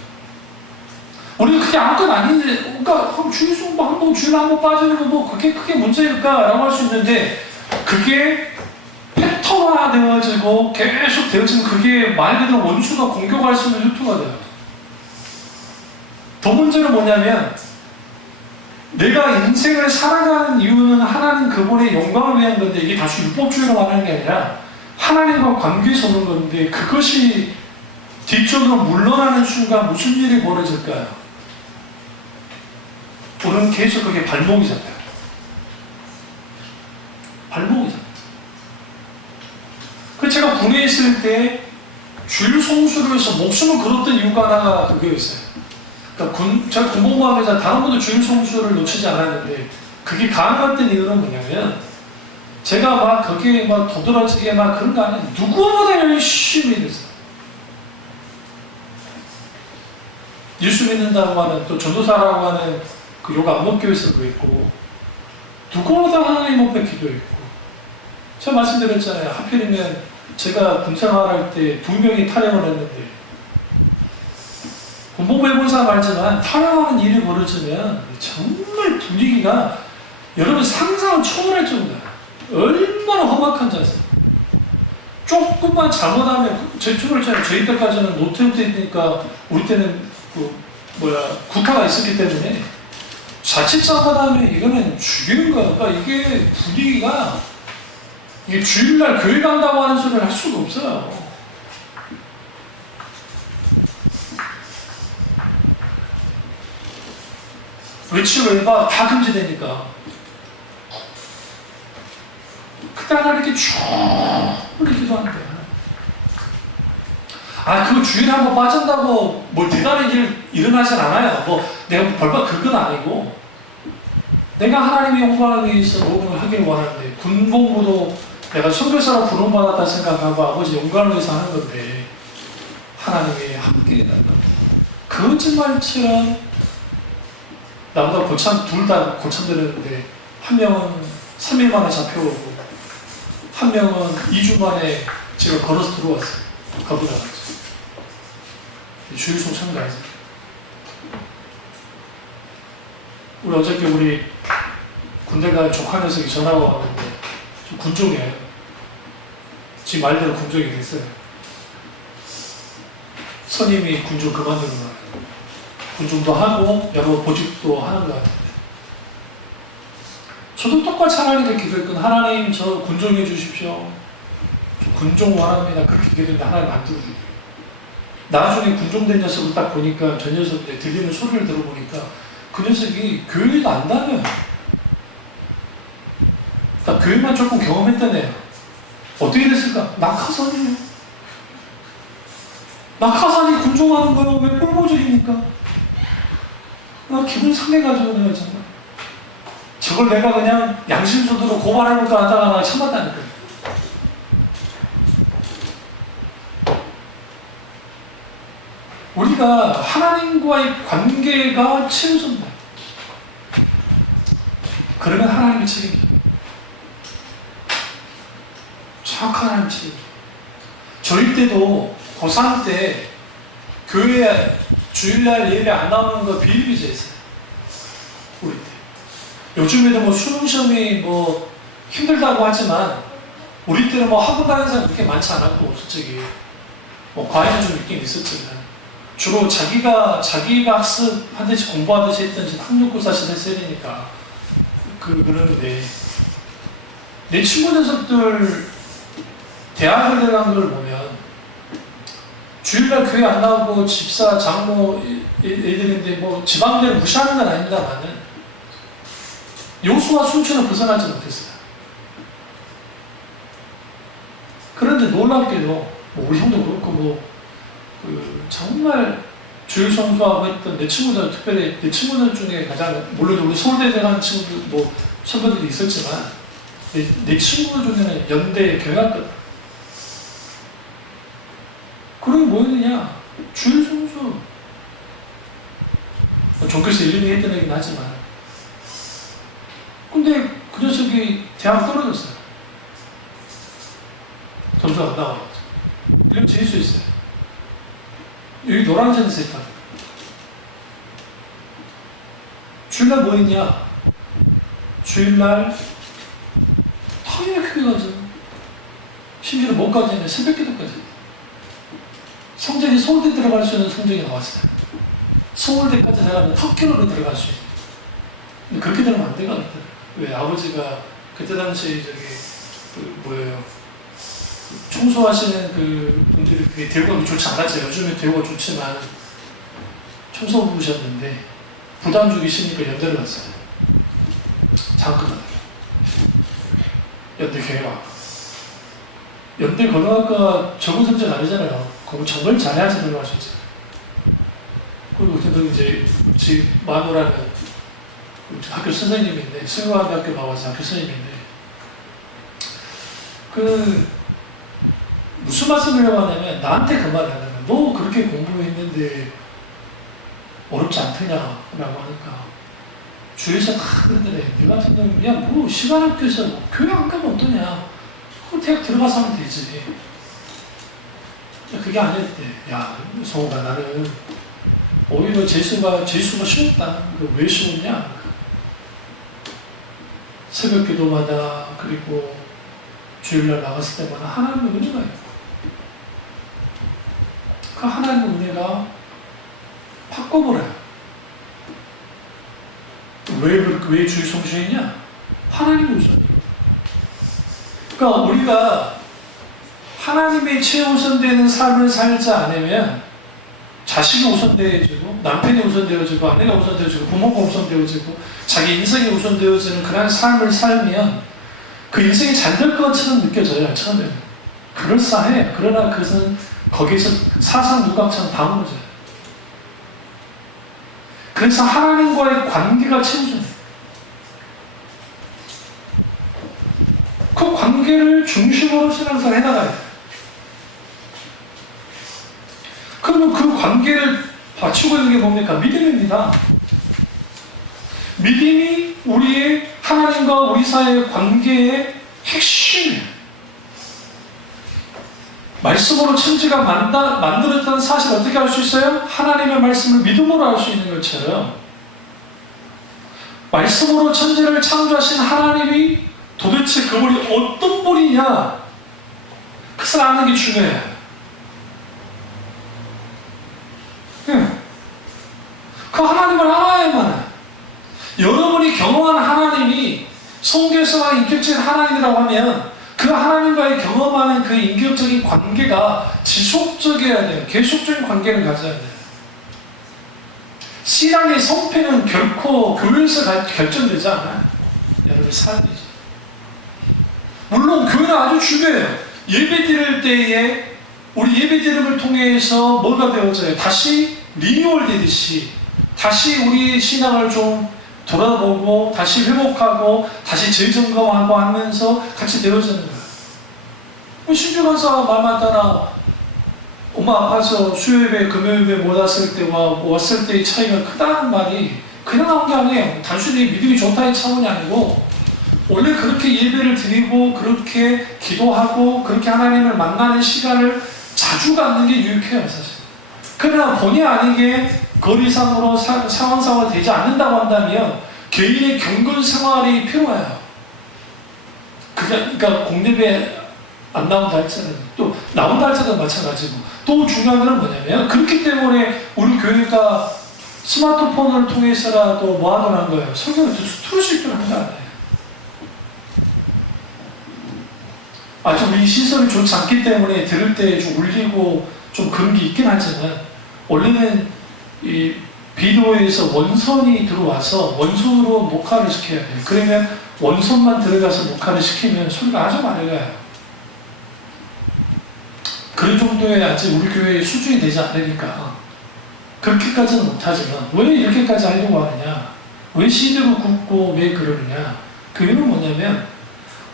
우리가 그게 아무것도 아닌데, 그러니까 주일 성수 한번 주일 한번 빠지는 거 뭐 그게 크게 문제일까라고 할 수 있는데, 그게 패턴화 되어지고 계속 되어지면 그게 말 그대로 원수가 공격할 수 있는 루트가 돼요. 더 문제는 뭐냐면, 내가 인생을 살아가는 이유는 하나님 그분의 영광을 위한 건데, 이게 다시 율법주의로 말하는 게 아니라 하나님과 관계에서 오는 건데, 그것이 뒤쪽으로 물러나는 순간 무슨 일이 벌어질까요? 우리는 계속 그게 발목이 잡혀요. 발목이 잡혀요. 그 제가 군에 있을 때 주일 성수를 위해서 목숨을 걸었던 이유가 하나가 그거였어요. 그러니까 제가 군복무하면서 다른 분도 주일 성수를 놓치지 않았는데, 그게 가능했던 이유는 뭐냐면, 제가 막 거기에 막 도드라지게 막 그런 거 아니에요. 누구보다 열심히 했어요. 예수 믿는다고 하는, 또 전도사라고 하는 그 요가 암목교에서도 있고, 누구보다 하나님 앞에 기도했고, 제가 말씀드렸잖아요. 하필이면 제가 군생활할 때 2명이 탈영을 했는데, 군복무 해본 사람 알지만 탈영하는 일이 벌어지면 정말 분위기가 여러분 상상을 초월할 정도야. 얼마나 험악한지 아세요? 조금만 잘못하면, 저희 때까지는 노태우 때니까 우리 때는 국가가 있었기 때문에 자칫 잘못하면 이거는 죽이는 거야. 그러니까 이게 분위기가, 이게 주일날 교회 간다고 하는 소리를 할 수가 없어요. 외치고 외박 다 금지되니까. 그때 하나 이렇게 쭉 흘리기도 한대. 그거 주일에 한번 빠진다고 뭐 대단한 일 일어나진 않아요. 뭐 내가 벌받 그건 아니고, 내가 하나님의 영광을 위해서 모든 걸 하길 원하는데, 군복무도 내가 선교사로 부름받았다 생각하고 아버지 영광을 위해서 하는 건데, 하나님이 함께 해달라고. 거짓말처럼 나보다 둘 다 고참 들었는데, 한 명은 3일 만에 잡혀오고, 한 명은 2주 만에 제가 걸어서 들어왔어요. 거기 나갔죠. 주일송 참가해서. 우리 어저께 우리 군대 간 조카 녀석이 전화가 왔는데, 저 군종이에요. 지금 말대로 군종이 됐어요. 선임이 군종 그만두는 거예요. 군종도 하고 여러 보직도 하는 것 같은데, 저도 똑같이 하나님께 기도했거든. 하나님 저 군종해 주십시오. 저 군종 원합니다. 그렇게 기도했는데 하나님 안 들어주고, 나중에 군종된 녀석을 딱 보니까, 저 녀석 들리는 소리를 들어보니까 그 녀석이 교회도 안 다녀요. 딱 교회만 조금 경험했던 애야. 어떻게 됐을까? 낙하산이에요. 낙하산이 군종하는 거예요. 왜 꿀보직입니까? 나 기분 상해가지고 내가 정말 저걸 내가 그냥 양심소대로 고발해볼까 하다가 나 참았다니까요. 우리가 하나님과의 관계가 최우선이다. 그러면 하나님이 책임집니다. 정확한 하나님 책임집니다. 저희 때도 고3 때 교회에 주일날 예배 안 나오는 거 비일비재했어요. 우리 때. 요즘에도 뭐 수능시험이 뭐 힘들다고 하지만, 우리 때는 뭐 학원 다니는 사람 그렇게 많지 않았고, 솔직히 뭐 과외는 좀 있긴 있었지만, 주로 자기가 학습하듯이 공부하듯이 했던 학력고사 시대 세대니까 그러는데 내 친구 녀석들 대학을 들어간 걸 보면 주일날 교회 안 나오고 집사, 장모 애들인데 뭐 지방대를 무시하는 건 아닙니다만은 요수와 순천을 벗어나지 못했어요. 그런데 놀랍게도 뭐 우리 형도 그렇고 정말 주일 성수하고 했던 내 친구들, 특별히 내 친구들 중에 가장, 물론 우리 서울대 들어간 친구들, 뭐 선배들이 있었지만 내 친구들 중에는 연대 경영학과. 그럼 뭐였느냐? 주일 성수. 종교에서 1, 2 했던 얘기는 하지만. 근데 그 녀석이 대학 떨어졌어요. 점수가 안 나와가지고. 이러면 재일 수 있어요. 여기 노란색에서 했다. 주일날 뭐 했냐? 주일날 당연히 크게 가죠. 심지어 뭐까지 했냐? 새벽기도까지. 성적이 서울대 들어갈 수 있는 성적이 나왔어요. 서울대까지 들어가면 턱키로로 들어갈 수 있어요. 근데 그렇게 되면 안 되거든. 왜? 아버지가 그때 당시에 청소하시는 그 분들이 그게 대우가 좋지 않았어요. 요즘에 대우가 좋지만 청소부셨는데 부담 주기 싫으니까 연대를 갔어요. 잠깐 연대 경영학과. 연대 고등학교가 적은 성적 아니잖아요. 그거 정말 잘해야지 들어갈 수 있어요. 그리고 그때도 이제 지 마누라는 학교 선생님인데, 승화대학교 나와서 학교 선생님인데, 무슨 말씀을 하냐면, 나한테 그 말을 하냐면, 너 그렇게 공부했는데 어렵지 않더냐라고 하니까, 주위에서 그러더래. 네 같은 놈, 야, 뭐, 시간 학교에서 뭐, 교회 안 가면 어떠냐? 그럼 대학 들어가서 하면 되지. 그게 아니었대. 야, 성우가 나는 오히려 재수가 쉬웠다. 왜 쉬웠냐? 새벽 기도마다 그리고 주일날 나갔을 때마다 하나님의 은혜가 있고 그 하나님의 은혜가 바꿔버려요. 왜 주일 성수했냐? 하나님의 우선이에요. 그러니까 우리가 하나님의 최우선되는 삶을 살지 않으면 자식이 우선되어지고 남편이 우선되어지고 아내가 우선되어지고 부모가 우선되어지고 자기 인생이 우선되어지는 그런 삶을 살면 그 인생이 잘 될 것처럼 느껴져요. 처음에는 그럴싸해. 그러나 그것은 거기서 사상 누각처럼 다 무너져요. 그래서 하나님과의 관계가 최우선이에요. 그 관계를 중심으로 신앙생활 해나가야 돼요. 그러면 그 관계를 받치고 있는 게 뭡니까? 믿음입니다. 믿음이 우리의 하나님과 우리 사이의 관계의 핵심이에요. 말씀으로 천지가 만들었다는 사실을 어떻게 알 수 있어요? 하나님의 말씀을 믿음으로 알 수 있는 것처럼 말씀으로 천지를 창조하신 하나님이 도대체 그분이 어떤 분이냐 그것을 아는 게 중요해요. 그 하나님을 알아야만 해요. 여러분이 경험한 하나님이 성결성한 인격적인 하나님이라고 하면 그 하나님과의 경험하는 그 인격적인 관계가 지속적이어야 돼요. 계속적인 관계를 가져야 돼요. 신앙의 성패는 결코 교회에서 결정되지 않아요. 여러분의 삶이죠. 물론 교회는 아주 중요해요. 예배 드릴 때에 우리 예배 드림을 통해서 뭐가 되어져요? 다시 리뉴얼 되듯이 다시 우리 신앙을 좀 돌아보고 다시 회복하고 다시 재점검하고 하면서 같이 되어지는 거예요. 신주간사 말만 따라 엄마 아파서 수요예배 금요예배 못 왔을 때와 왔을 때의 차이가 크다는 말이 그냥 나온 게 아니에요. 단순히 믿음이 좋다의 차원이 아니고 원래 그렇게 예배를 드리고 그렇게 기도하고 그렇게 하나님을 만나는 시간을 자주 갖는 게 유익해요. 사실. 그러나 본의 아니게 거리상으로 상황상으로 되지 않는다고 한다면 개인의 경건 생활이 필요해요. 그러니까 공립에 안 나온다 했잖아요. 또 나온다 할때도 마찬가지고. 또 중요한 건 뭐냐면, 그렇기 때문에 우리 교회가 스마트폰을 통해서라도 뭐 하더라는 거예요. 설교를 틀으실 줄 한다. 좀 이 시설이 좋지 않기 때문에 들을 때 좀 울리고 좀 그런 게 있긴 하지만, 원래는 이 비디오에서 원선이 들어와서 원선으로 녹화를 시켜야 돼요. 그러면 원선만 들어가서 녹화를 시키면 소리가 아주 맑아요. 그런 정도의 아직 우리 교회의 수준이 되지 않으니까 그렇게까지는 못하지만, 왜 이렇게까지 하려고 하느냐, 왜 CD로 굽고 왜 그러느냐, 그 이유는 뭐냐면,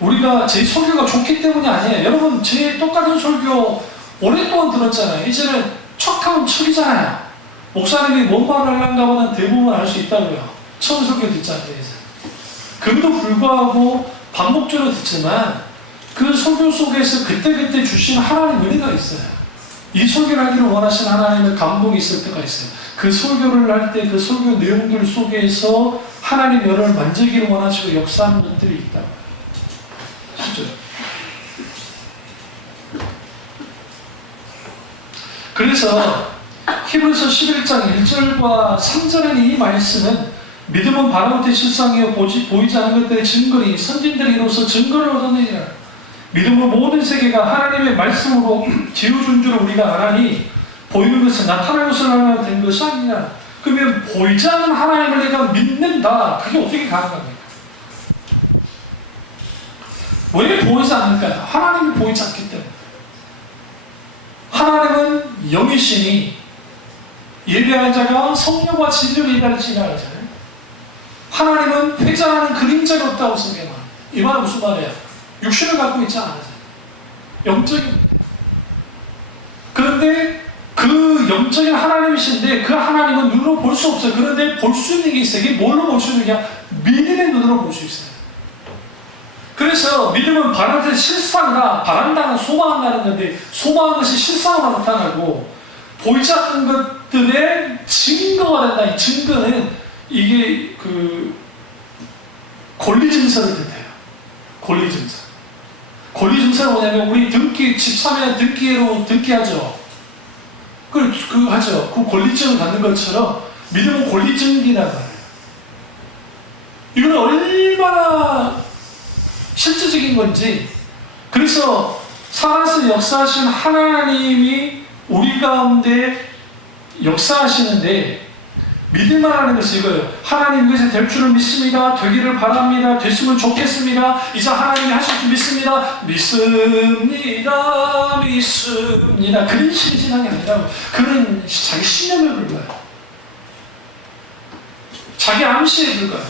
우리가 제 설교가 좋기 때문이 아니에요. 여러분, 제 똑같은 설교 오랫동안 들었잖아요. 이제는 척하면 척이잖아요. 목사님이 뭔 말을 하는가 보다 대부분 알 수 있다고요. 처음 설교 듣잖아요. 그럼에도 불구하고 반복적으로 듣지만 그 설교 속에서 그때그때 주신 하나님의 은혜가 있어요. 이 설교를 하기를 원하신 하나님의 감동이 있을 때가 있어요. 그 설교를 할 때 그 설교 내용들 속에서 하나님 여러분을 만지기를 원하시고 역사하는 분들이 있다고요. 진짜. 그래서 히브리서 11장 1절과 3절에는 이 말씀은, 믿음은 바라볼 때 실상이요 보이지 않는 것들의 증거니 선진들이 이로써 증거를 얻어내니라. 믿음은 모든 세계가 하나님의 말씀으로 지어준 줄 우리가 알아니 보이는 것은 나타난 것을 알아야 된 것이 아니냐. 그러면 보이지 않는 하나님을 내가 믿는다. 그게 어떻게 가능합니까? 왜 보이지 않을까요? 하나님이 보이지 않기 때문에. 하나님은 영이시니 예배하는 자가 성령과 진리를 예배할지니라 하잖아요. 하나님은 회장하는 그림자가 없다고 성경은. 이 말은 무슨 말이에요? 육신을 갖고 있지 않아요. 영적인. 그런데 그 영적인 하나님이신데 그 하나님은 눈으로 볼 수 없어요. 그런데 볼 수 있는 게 있어요. 이게 뭘로 볼 수 있는 게 믿음의 눈으로 볼 수 있어요. 그래서 믿음은 바랄 때 실상이나 바란다는 소망한다는 건데, 소망한 것이 실상으로 나타나고 보이지 않는 것들의 증거가 된다. 이 증거는 이게 그 권리증서를 뜻해요. 권리증서. 권리증서는 뭐냐면, 우리 등기, 집 사면 등기로 등기하죠. 하죠. 그 권리증을 갖는 것처럼 믿음은 권리증이란 말이에요. 이건 얼마나 실질적인 건지. 그래서 살아서 역사하신 하나님이 우리 가운데 역사하시는데, 믿을만 하는 것은 이거예요. 하나님 이것이 될 줄을 믿습니다. 되기를 바랍니다. 됐으면 좋겠습니다. 이제 하나님이 하실 줄 믿습니다. 믿습니다. 믿습니다. 그런 식의 신앙이 아니라 그런 자기 신념에 불과해요. 자기 암시에 불과해요.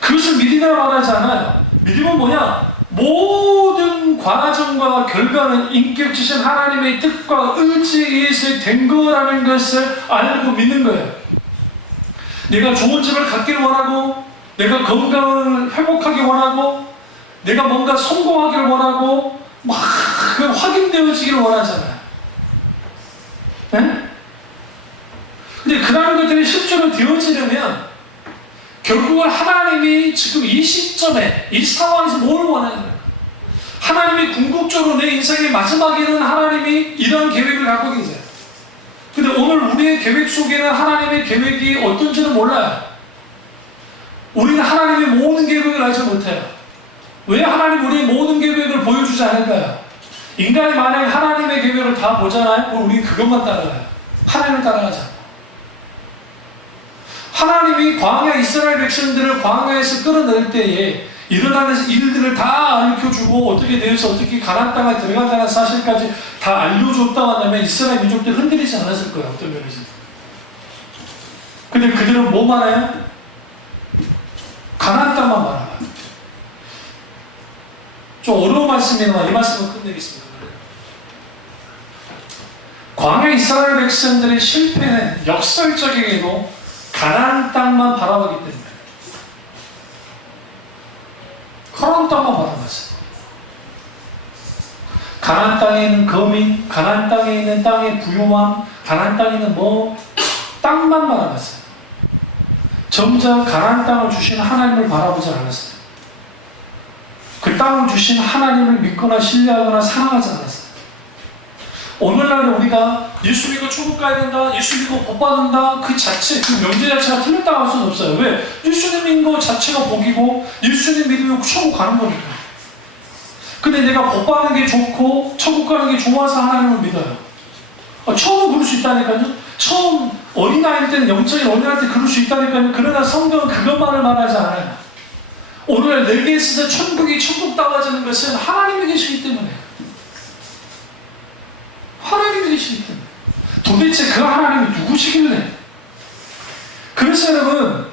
그것을 믿음이라 말하지 않아요. 믿음은 뭐냐? 모든 과정과 결과는 인격지신 하나님의 뜻과 의지에 의해서 된 거라는 것을 알고 믿는 거예요. 내가 좋은 집을 갖기를 원하고, 내가 건강을 회복하기 원하고, 내가 뭔가 성공하기를 원하고, 막 확인되어지기를 원하잖아요. 네? 근데 그런 것들이 실제로 되어지려면 결국은 하나님이 지금 이 시점에, 이 상황에서 뭘 원하느냐. 하나님이 궁극적으로 내 인생의 마지막에는 하나님이 이런 계획을 갖고 계세요. 근데 오늘 우리의 계획 속에는 하나님의 계획이 어떤지는 몰라요. 우리는 하나님의 모든 계획을 알지 못해요. 왜 하나님 우리의 모든 계획을 보여주지 않을까요? 인간이 만약에 하나님의 계획을 다 보잖아요. 그럼 우리 그것만 따라가요. 하나님을 따라가지 않고. 하나님이 광야 이스라엘 백성들을 광야에서 끌어낼 때에 일어나는 일들을 다 알려주고, 어떻게 되어서 어떻게 가나안 땅에 들어간다는 사실까지 다 알려줬다고 한다면 이스라엘 민족들이 흔들리지 않았을 거예요. 어떤 면에서. 근데 그들은 뭐만 해요? 가나안 땅만 말아요. 좀 어려운 말씀이지만 이 말씀을 끝내겠습니다. 광야 이스라엘 백성들의 실패는 역설적이게도 가나안 땅만 바라보기 때문에, 가나안 땅만 바라봤어요. 가나안 땅에 있는 거민, 가나안 땅에 있는 땅의 부요함, 가나안 땅에 있는 땅만 바라봤어요. 점점 가나안 땅을 주신 하나님을 바라보지 않았어요. 그 땅을 주신 하나님을 믿거나 신뢰하거나 사랑하지 않았어요. 오늘날 우리가 예수 믿고 천국 가야 된다, 예수 믿고 복 받는다, 그 자체, 그 명제 자체가 틀렸다고 할 수는 없어요. 왜? 예수님 믿는 것 자체가 복이고 예수님 믿으면 천국 가는 거니까. 근데 내가 복 받는 게 좋고 천국 가는 게 좋아서 하나님을 믿어요. 처음은 그럴 수 있다니까요. 처음 어린아이 때는, 영적인 어린아이 때 그럴 수 있다니까요. 그러나 성경은 그것만을 말하지 않아요. 오늘날 내게 있어서 천국 따라지는 것은 하나님이 계시기 때문에. 하나님이 계시기 때문에. 도대체 그 하나님이 누구시길래? 그래서 여러분,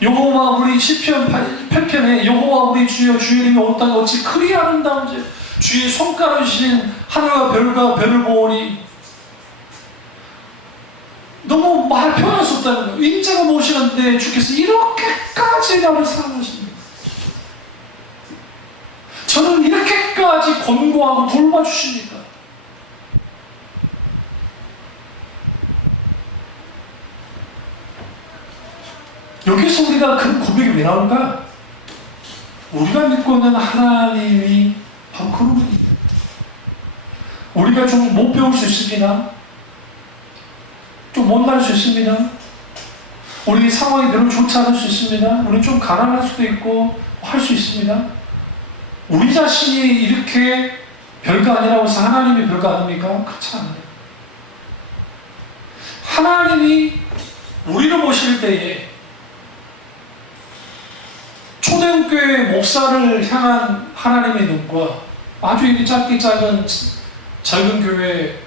여호와 우리 시편 8편에 여호와 우리 주여 주의 이름이 온 땅에 어찌 그리 아름다운지 주의 손가락이신 하늘과 별과 별을 보오니. 너무 말 표현할 수 없다는 거예요. 인자가 모시는데 주께서 이렇게까지 나를 사랑하십니다. 저는 이렇게까지 권고하고 돌봐주십니까? 여기서 우리가 그 고백이 왜 나올까? 우리가 믿고 있는 하나님이 바로 그런 분입니다. 우리가 좀 못 배울 수 있습니다. 좀 못날 수 있습니다. 우리 상황이 별로 좋지 않을 수 있습니다. 우리 좀 가난할 수도 있고 할 수 있습니다. 우리 자신이 이렇게 별거 아니라고 해서 하나님이 별거 아닙니까? 그렇지 않아요. 하나님이 우리를 보실 때에 초대교회 목사를 향한 하나님의 눈과 아주 이렇게 짧게 작은 교회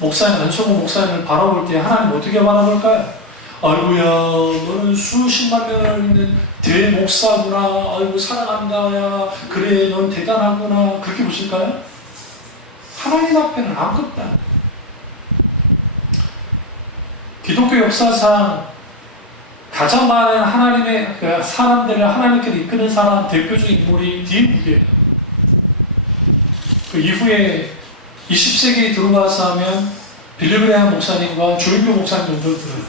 목사님, 안성호 목사님을 바라볼 때 하나님 어떻게 바라볼까요? 아이고야, 너는 수십만 명을 있는 대목사구나. 아이고, 사랑한다. 야, 그래, 넌 대단하구나. 그렇게 보실까요? 하나님 앞에는 아무것도 안 해요. 기독교 역사상 가장 많은 하나님의 사람들을 하나님께로 이끄는 사람 대표적인 인물이 디에고예요. 그 이후에 20세기에 들어가서 하면 빌리그레함 목사님과 조인교 목사님 정도 들어요.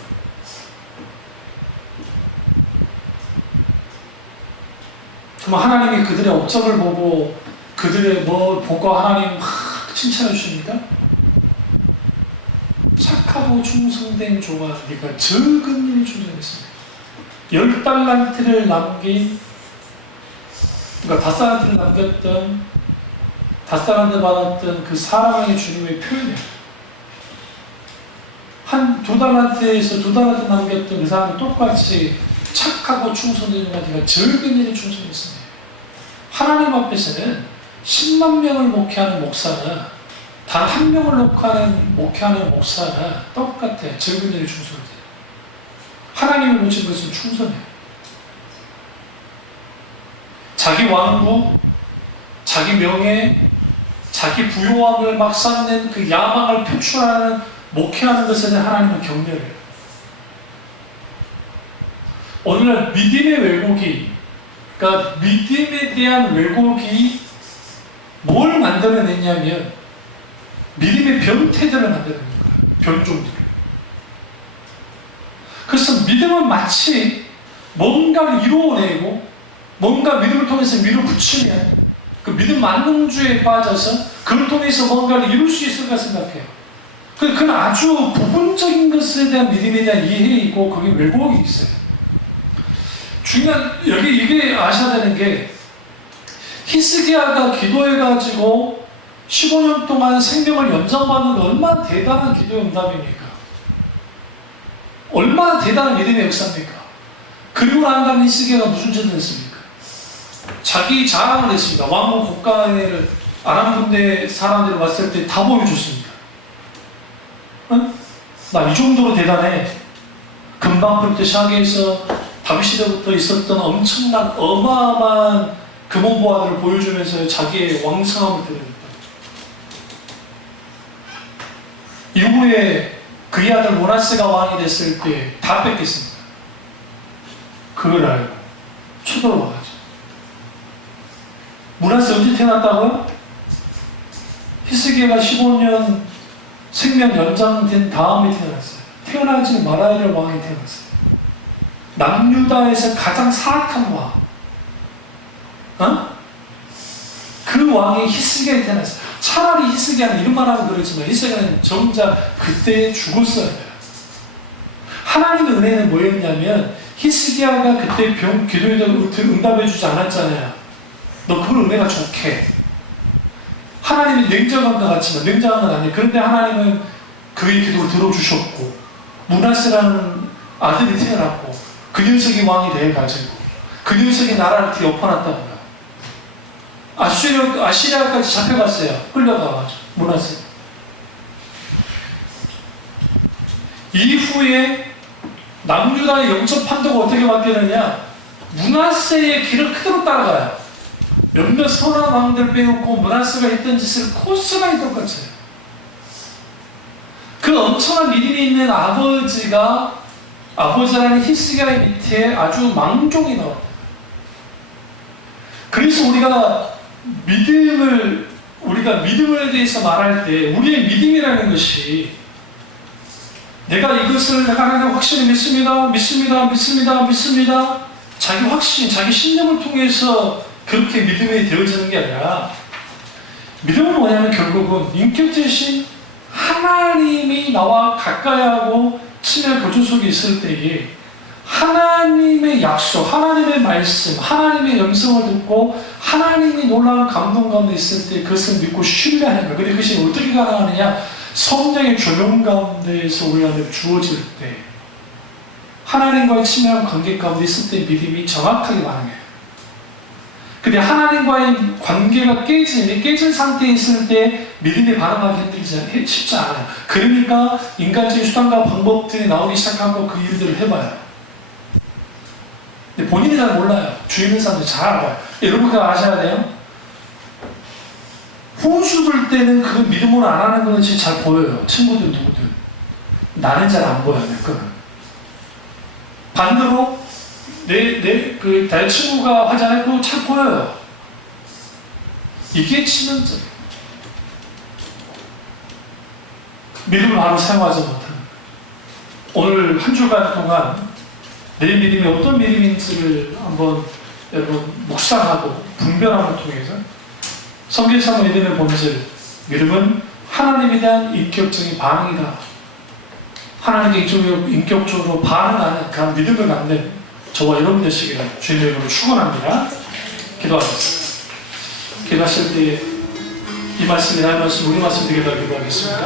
그럼 하나님이 그들의 업적을 보고 그들의 뭘 보고 하나님 막 칭찬해 주십니까? 착하고 충성된 종아, 네가 적은 일을 충성했습니다. 10달란트를 남긴, 그러니까 5달란트를 남겼던, 5달란트 받았던 그 사랑의 주님의 표현이에요. 한 2달란트에서 2달란트 남겼던 그 사람은 똑같이 착하고 충성된 종아, 네가 적은 일을 충성했습니다. 하나님 앞에서는 10만 명을 목회하는 목사나 단 한 명을 목회하는 목사나 똑같아요. 적은 일을 충성해요. 하나님을 모신 것은 충성해요. 자기 왕국, 자기 명예, 자기 부요함을 막 쌓는 그 야망을 표출하는 목회하는 것에 하나님은 경멸해요. 오늘날 믿음의 왜곡이, 그러니까 믿음에 대한 왜곡이 뭘 만들어냈냐면 믿음의 변태들을 만들어낸 거예요. 변종들. 그래서 믿음은 마치 뭔가를 이루어내고 뭔가 믿음을 통해서 밀어붙이면 그 믿음 만능주의에 빠져서 그걸 통해서 뭔가를 이룰 수 있을까 생각해요. 그건 아주 부분적인 것에 대한 믿음에 대한 이해이고 거기에 왜곡이 있어요. 중요한, 여기 이게 아셔야 되는 게 히스기야가 기도해가지고 15년 동안 생명을 연장받는 게 얼마나 대단한 기도의 응답입니까? 얼마나 대단한 믿음의 역사입니까? 그리고 난 다음에 히스기야가 무슨 짓을 했습니까? 자기 자랑을 했습니다. 왕국 국가를 아람 군대 사람들이 왔을 때 다 보여줬습니다. 응? 나 이 정도로 대단해. 금방부터 시작해서 다윗 시대부터 있었던 엄청난 어마어마한 금원보화들을 보여주면서 자기의 왕성함을 드러냈다. 이후에 그의 아들 모나스가 왕이 됐을 때 다 뺏겼습니다. 그걸 알고 쳐들어와가지고. 모나스 언제 태어났다고요? 히스기야가 15년 생명 연장된 다음에 태어났어요. 태어나지 말아야 될 왕이 태어났어요. 남유다에서 가장 사악한 왕. 어? 그 왕이 히스기야에 태어났어요. 차라리 히스기야는 이런 말하고 그러지만 히스기야는 정작 그때 죽었어야 돼요. 하나님의 은혜는 뭐였냐면 히스기야가 그때 기도에도 응답해주지 않았잖아요. 너 그걸 은혜가 좋게. 하나님이 냉정한 것 같지만 냉정한 건 아니에요. 그런데 하나님은 그의 기도를 들어주셨고 므낫세라는 아들이 태어났고 그 녀석이 왕이 돼가지고 그 녀석이 나라를 이렇게 엎어놨다는 거예요. 아시리아까지 잡혀갔어요. 끌려가가지고 므낫세. 이후에 남유다의 영적 판도가 어떻게 바뀌느냐? 므낫세의 길을 그대로 따라가요. 몇몇 선한 왕들 빼놓고 므낫세가 했던 짓을 코스라이 똑같아요. 그 엄청난 믿음이 있는 아버지라는 히스기야의 밑에 아주 망종이 나옵니다. 그래서 우리가 믿음에 대해서 말할 때 우리의 믿음이라는 것이 내가 이것을 내가 하나님 확실히 믿습니다. 자기 확신, 자기 신념을 통해서 그렇게 믿음이 되어지는 게 아니라 믿음은 뭐냐면 결국은 인격체신 하나님이 나와 가까이하고 친밀 교제 속에 있을 때에 하나님의 약속, 하나님의 말씀, 하나님의 음성을 듣고 하나님이 놀라운 감동 가운데 있을 때 그것을 믿고 신뢰하는 거예요. 근데 그것이 어떻게 가능하느냐? 성령의 조명 가운데에서 우리한테 주어질 때 하나님과의 친밀한 관계 가운데 있을 때 믿음이 정확하게 가능해요. 근데 하나님과의 관계가 깨진 상태에 있을 때 믿음이 반응하기 쉽지 않아요. 그러니까 인간적인 수단과 방법들이 나오기 시작하고 그 일들을 해봐요. 근데 본인이 잘 몰라요. 주위 있는 사람들이 잘 알아요. 여러분 그거 아셔야 돼요. 혼수들 때는 그 믿음으로 안 하는 거는 진짜 잘 보여요. 친구들 누구든. 나는 잘 안 보여요. 그거는. 반대로 내 친구가 하잖아요. 그거 잘 보여요. 이게 치명적이에요. 믿음을 바로 사용하지 못하는 오늘 한 주간 동안 내 믿음이 어떤 믿음인지를 한번 여러분 묵상하고 분별함을 통해서 성경에서 믿음의 본질, 믿음은 하나님에 대한 인격적인 반응이다. 하나님께 인격적으로 반응하는 그런 믿음을 갖는 저와 여러분 되시기를 주님의 이름으로 축원합니다. 기도하겠습니다. 기도하실 때 이 말씀이 나의 말씀, 우리 말씀 되게 다 기도하겠습니다.